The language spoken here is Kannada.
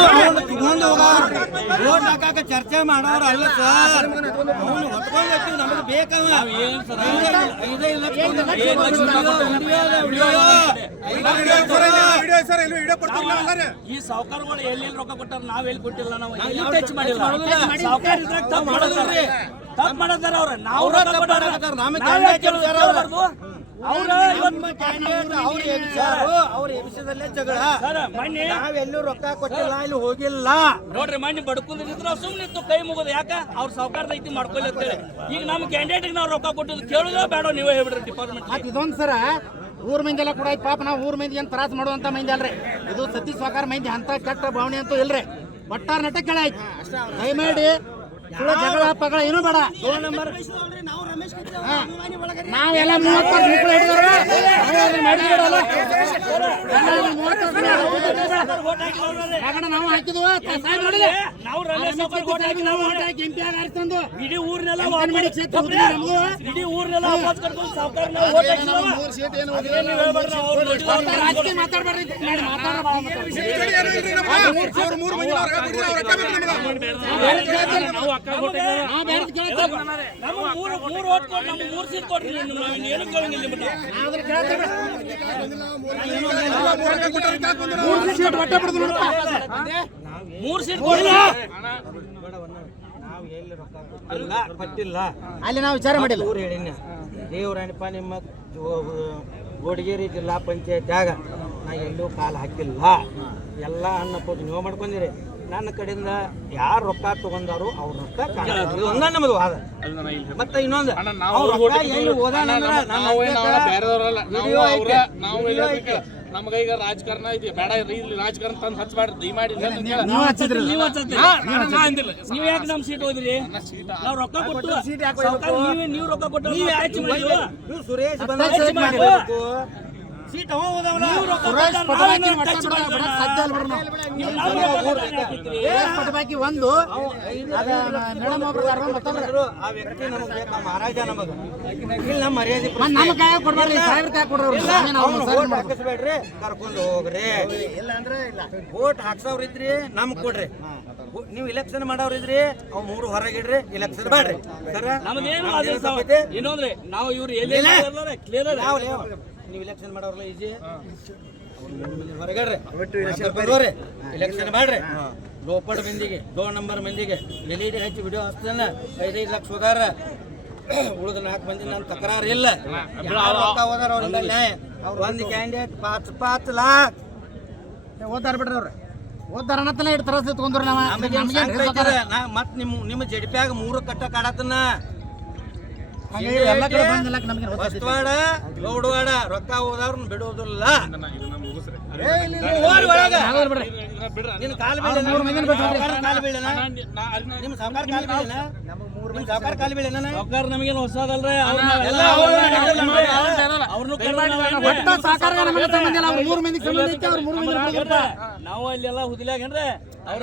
ತಗೊಂಡು ಓಟ್ ಹಾಕಾಕ ಚರ್ಚೆ ಮಾಡೋರು ಅಲ್ಲ ಸರ್. ಅವನು ಹೊತ್ಕೊಂಡ್ ನಮಗೆ ಬೇಕವ 5 ಲಕ್ಷ ಈ ಸಾವುಕಾರಗಳು ಎಲ್ಲಿ ರೊಕ್ಕ ಕೊಟ್ಟಾರ, ನಾವ್ ಎಲ್ಲಿ ಕೊಟ್ಟಿಲ್ಲ, ನಾವು ಎಲ್ಲಿ ಟಚ್ ಮಾಡಿಲ್ಲ. ಸಾವುಕಾರ ಇದ್ರಾಗ ತಪ್ಪು ಮಾಡೋದ್ರಿ, ತಪ್ಪು ಮಾಡದಾರ ಅವ್ರ. ನಾವು ನಾವೆಲ್ಲೂ ರೊಕ್ಕ ಕೊಟ್ಟಿಲ್ಲ, ಇಲ್ಲಿ ಹೋಗಿಲ್ಲ ನೋಡ್ರಿ. ಮಣ್ಣಿ ಬಡ್ಕೊಂಡಿದ್ರು ಸುಮ್ಮನಿತ್ತು, ಕೈ ಮುಗೋದು. ಯಾಕ ಅವ್ರ ಸಾವುಕಾರದ ಐತಿ ಮಾಡ್ಕೊಳ್ಳಿ ಅಂತೇಳಿ. ಈಗ ನಮ್ಮ ಕ್ಯಾಂಡಿಡೇಟ್ ನಾವು ರೊಕ್ಕ ಕೊಟ್ಟಿದ್ದು ಕೇಳುದ ಬೇಡ, ನೀವೇ ಹೇಳ್ಬಿಡ್ರಿ ಡಿಪಾರ್ಟ್ಮೆಂಟ್. ಇದೊಂದ್ ಸರ ಊರ್ ಮಂದಿ ಎಲ್ಲ ಕೂಡ ಐತಿ ಪಾಪ. ನಾವು ಊರ್ ಮಂದಿ ಏನ್ ತ್ರಾಸ ಮಾಡುವಂತ ಮಂದಿ ಅಲ್ರಿ ಇದು. ಸತೀಶ್ ಸಾವುಕಾರ ಮಂದಿ ಅಂತ ಕೆಟ್ಟ ಭಾವನೆ ಅಂತೂ ಇಲ್ರಿ. ಒಟ್ಟಾರ ನಟ ಕೆಳ ಐತಿ. ದಯಮಾಡಿ ಜಗಳ ಪಗಳ ಏನೂ ಬೇಡ. ನಾವೆಲ್ಲ 30 ವರ್ಷ ಮಕ್ಕಳು ಹಿಡಿದವ್ರ ನಾವು ಹಾಕಿದ್ವು. ಎಂಪಿ ಆಗಿ ಆರಿಸ್ತಂದು ಇಡೀ ಊರ್ನೆಲ್ಲ ಇಡೀ ಊರ್ನೆಲ್ಲ ರಾಜಕೀಯ ಮಾತಾಡ್ಬೇಡ್ರಿ. ಕೊಟ್ಟಿಲ್ಲ ಅಲ್ಲಿ ನಾವು ವಿಚಾರ ಮಾಡಿಲ್ಲ. ದೇವರಾಣಿಪ ನಿಮ್ಮ ಗೋಡಗೇರಿ ಜಿಲ್ಲಾ ಪಂಚಾಯತ್ಯಾಗ ನಾ ಎಲ್ಲೂ ಕಾಲು ಹಾಕಿಲ್ಲ. ಎಲ್ಲ ಅನ್ನ ಕೊಟ್ಟು ನೀವು ಮಾಡ್ಕೊಂಡಿರಿ. ನನ್ನ ಕಡೆಯಿಂದ ಯಾರು ರೊಕ್ಕ ತಗೊಂಡಾರು ಅವ್ರ ರೊಕ್ಕ ನಮ್ಮದು ವಾದ. ಮತ್ತೆ ಇನ್ನೊಂದು ನಮ್ಗ ಈಗ ರಾಜಕಾರಣ ಐತಿ ಬೇಡ, ಇಲ್ಲಿ ರಾಜಕಾರಣ ತಂದು ಹಚ್ಚಬೇಡ್ರಿ. ದಯಮಾಡಿ ನೀವ್ ಯಾಕೆ ನಮ್ ಸೀಟ್ ಹೋದ್ರಿ? ನಾವ್ ರೊಕ್ಕ ಕೊಟ್ಟು ನೀವು ರೊಕ್ಕ ಕೊಟ್ಟು ಸುರೇಶ್ ಸೀಟ್ ಬಾಕಿ ಒಂದು ಆ ವ್ಯಕ್ತಿ ನಮಗೆ ಬೇಕಾ ಮಹಾರಾಜ ನಮಗ ಇಲ್ಲ ಮರ್ಯಾದೆ ನಮ್ಮ ಕಾಯ ಕೊಡ್ಬೇಡ್ರಿ, ಸಾವಿರ ಕಾಯ ಕೊಡ್ರಿ. ಹಾಕಿಸ್ಬೇಡ್ರಿ, ಕರ್ಕೊಂಡು ಹೋಗ್ರಿ. ಇಲ್ಲ ಅಂದ್ರೆ ಇಲ್ಲ. ವೋಟ್ ಹಾಕ್ಸವ್ರ ಇದ್ರಿ ನಮ್ಗ್ ಕೊಡ್ರಿ. ನೀವು ಇಲೆಕ್ಷನ್ ಮಾಡೋರ್ ಇದ್ರಿ ಅವ್ 3 ಹೊರಗಿಡ್ರಿ, ಇಲೆಕ್ಷನ್ ಬೇಡ್ರಿ ಸರ. ಇನ್ನೊಂದ್ರಿ ನಾವು ಇವ್ರು ಎಲ್ಲಿ ಕ್ಲಿಯರ್ ನೀವು ಇಲೆಕ್ಷನ್ ಮಾಡೋರ್ಲ ಈಜಿ ಹೊರಗಡ್ರಿ, ಬರ್ರಿ ಇಲೆಕ್ಷನ್ ಮಾಡ್ರಿ. ಲೋಪಡ್ ಮಂದಿಗೆ 2 ನಂಬರ್ ಮಂದಿಗೆ LED ಹಚ್ಚಿ ವಿಡಿಯೋ ಹಚ್ತಾನ 5-5 ಲಕ್ಷ ಹೋದಾರ. ಉಳಿದ 4 ಮಂದಿ ನನ್ನ ತಕರಾರು ಇಲ್ಲ. ಹೋದಾರ ಅವ್ರಿಂದ ನ್ಯಾಯ. ಒಂದು ಕ್ಯಾಂಡಿಡೇಟ್ 5 ಲಕ್ಷ ಓದ್ತಾರ ಬಿಡ್ರಿ. ಅವ್ರ ಓದ್ತಾರ ಅನ್ನತ್ತಲ್ಲ ಇಟ್ಟು ತರ ತಗೊಂಡ್ರು. ಮತ್ ನಿಮ್ಮ ಜಡಿಪ್ಯಾಗ 3 ಕಟ್ಟ ಕಾಡತನ ಬಸ್ತವಾಡ ಗೌಡವಾಡ ರೊಕ್ಕ ಹೋದವ್ರನ್ನ ಬಿಡೋದಿಲ್ಲ. ನಿನ್ ಕಾಲು ಬೀಳ ನಿಮ್ ಸಾವುಕಾರ ಕಾಲು ಬೀಳನ ನಿಮ್ ಸಾವುಕಾರ ಕಾಲು ಬೀಳನ ಸಾವುಕಾರ ನಮಗೇನು ಹೊಸದಲ್ರಿ. ನಾವು ಅಲ್ಲೆಲ್ಲ ಹುದಿಲಾಗೇನ್ರಿ ಅವ್ರ